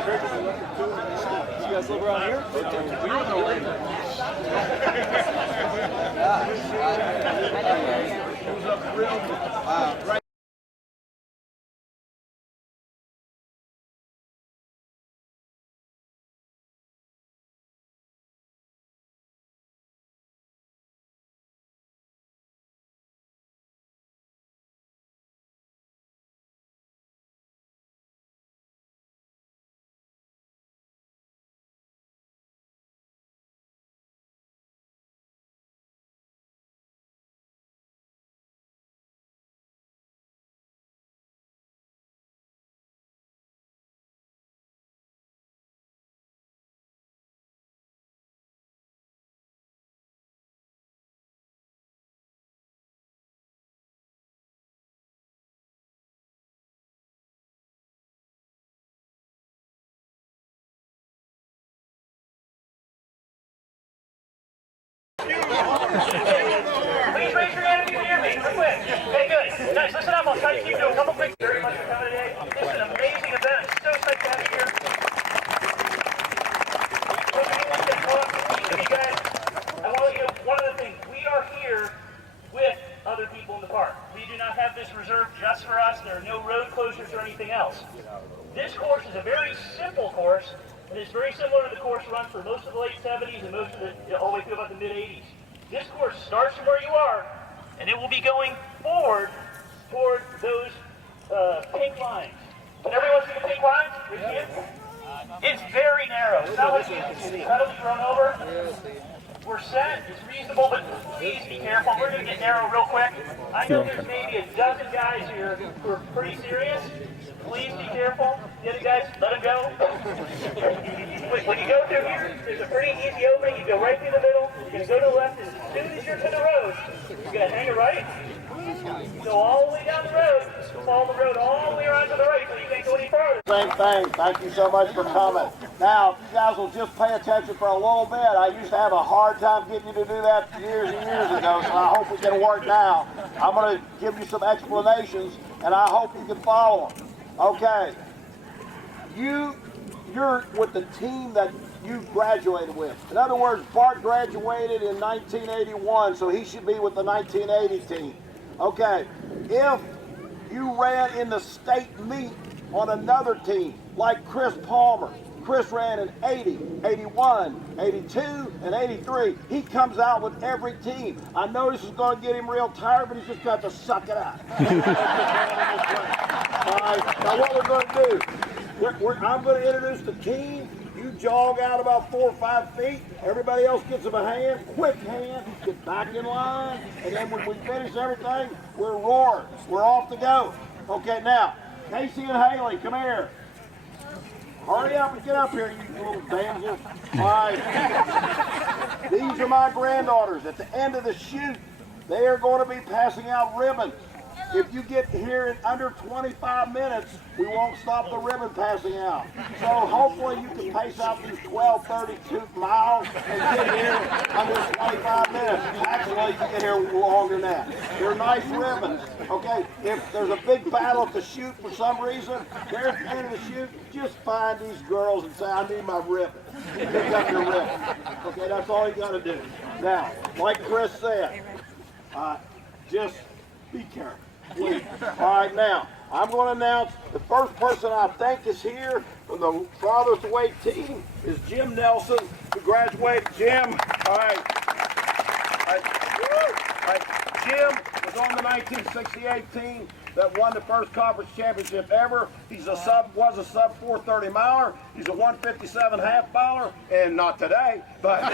You guys live around here? We live in Orlando. Right. Please raise your hand if you can hear me, real quick. Hey, good. Guys, listen up. I'll try to keep doing a couple quick. Very much for coming today. This is an amazing event. I'm so psyched to have you here. I want you to know one of the things. We are here with other people in the park. We do not have this reserved just for us. There are no road closures or anything else. This course is a very simple course, and it's very similar to the course run for most of the late 70s and most of the all the way through about the mid-80s. This course starts from where you are, and it will be going forward toward those pink lines. Can everyone see the pink lines? It's very narrow. It's not like it's incredibly thrown over. We're set. It's reasonable, but please be careful. We're going to get narrow real quick. I know there's maybe a dozen guys here who are pretty serious. Please be careful. The other guys, let them go. When you go through here, there's a pretty easy opening. You go right through the middle. You're going to go to the left. As soon as you're to the road, you're going to hang a right. Go all the way down the road. Follow the road all the way around to the right so you can't go any further. Same thing. Thank you so much for coming. Now, if you guys will just pay attention for a little bit, I used to have a hard time getting you to do that years and years ago, so I hope we can work now. I'm going to give you some explanations, and I hope you can follow them. Okay. You're with the team that you graduated with. In other words, Bart graduated in 1981, so he should be with the 1980 team. Okay. If you ran in the state meet on another team, like Chris Palmer. Chris ran in 80, 81, 82, and 83. He comes out with every team. I know this is going to get him real tired, but he's just got to suck it out. All right, now what we're going to do, I'm going to introduce the team. You jog out about 4 or 5 feet. Everybody else gives them a hand, quick hand, get back in line, and then when we finish everything, we're roaring. We're off to go. Okay, now, Casey and Haley, come here. Hurry up and get up here, you little damsels. All right. These are my granddaughters. At the end of the shoot, they are going to be passing out ribbons. If you get here in under 25 minutes, we won't stop the ribbon passing out. So hopefully you can pace out these 12:32 miles and get here under 25 minutes. Actually, you can get here longer than that. They're nice ribbons. Okay, if there's a big battle at the chute for some reason, there at the end of the chute, just find these girls and say, I need my ribbon. Pick up your ribbon. Okay, that's all you got to do. Now, like Chris said, just be careful. Please. All right, now, I'm going to announce the first person I think is here from the farthest away team is Jim Nelson, who graduated. Jim, all right. Jim was on the 1968 team that won the first conference championship ever. He's was a sub 430 miler. He's a 157 half miler, and not today, but a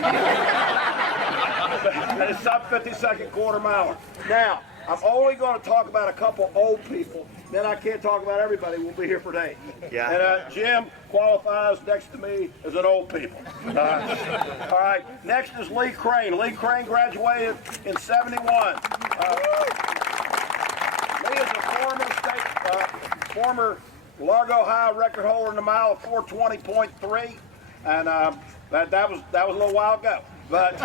sub 52nd quarter miler. Now, I'm only going to talk about a couple old people. Then I can't talk about everybody. We'll be here for days. Yeah. And Jim qualifies next to me as an old people. All right. Next is Lee Crane. Lee Crane graduated in 71. Lee is a former Largo High record holder in the mile of 420.3, and that was a little while ago. But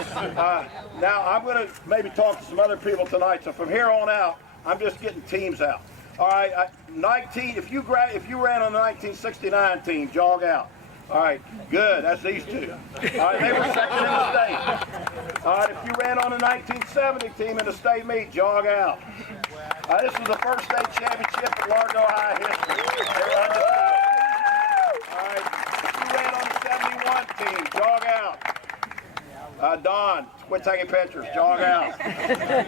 now I'm going to maybe talk to some other people tonight. So from here on out, I'm just getting teams out. All right, 19. If you ran on the 1969 team, jog out. All right, good. That's these two. All right, they were second in the state. All right, if you ran on the 1970 team in the state meet, jog out. This was the first state championship in Largo High history. They were undefeated. All right, if you ran on the 71 team, jog out. Don, quit taking pictures. Jog out. Okay.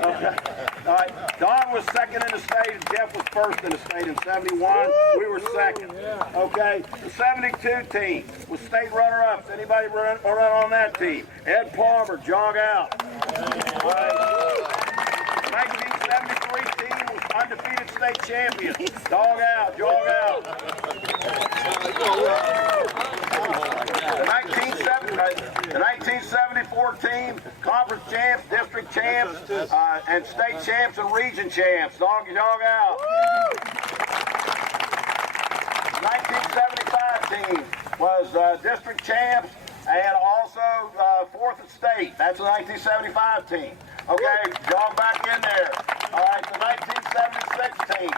All right. Don was second in the state, and Jeff was first in the state in 71. We were second. Okay. The 72 team was state runner-ups. Anybody run on that team? Ed Palmer, jog out. All right. The 1973 team was undefeated state champions. Jog out. Jog out. The 1974 team, conference champs, district champs, and state champs and region champs. Jog out. The 1975 team was district champs and also fourth at state. That's the 1975 team. Okay, jog back in there. All right, the 1976 team.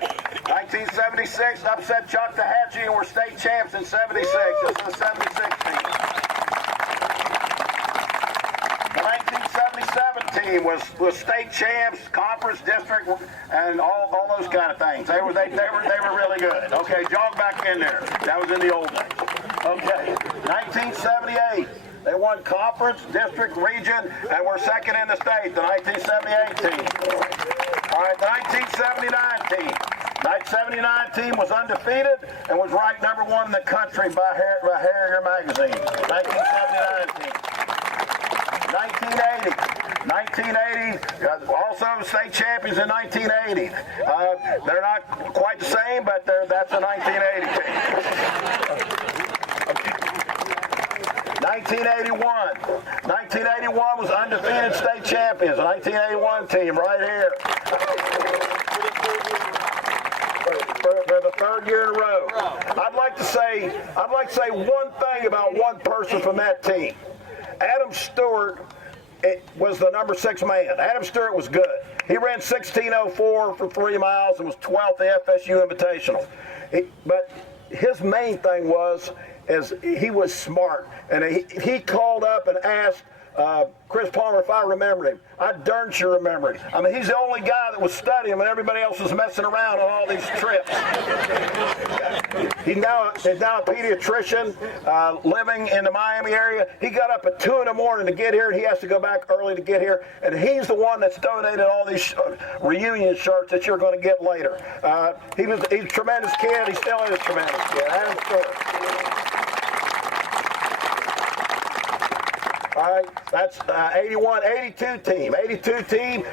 1976 upset Choctawhatchee and were state champs in 76. This is the 76 team. The 1977 team was state champs, conference, district, and all those kind of things. They were really good. Okay, jog back in there. That was in the old days. Okay, 1978. They won conference, district, region, and were second in the state, the 1978 team. All right, the 1979 team. 1979 team was undefeated and was ranked #1 in the country by Harrier magazine. 1979 team. 1980, also state champions in 1980. They're not quite the same, but that's a 1980 team. 1981 was undefeated state champions. 1981 team right here. For the third year in a row. I'd like to say one thing about one person from that team. Adam Stewart was the number 6 man. Adam Stewart was good. He ran 16:04 for 3 miles and was 12th at the FSU Invitational. But his main thing was he was smart, and he called up and asked Chris Palmer if I remembered him. I darn sure remembered him. I mean, he's the only guy that was studying when everybody else was messing around on all these trips. He's now a pediatrician living in the Miami area. He got up at 2 in the morning to get here, and he has to go back early to get here. And he's the one that's donated all these reunion shirts that you're going to get later. He's a tremendous kid. He still is a tremendous kid. Adam Stewart. All right, that's 82 team.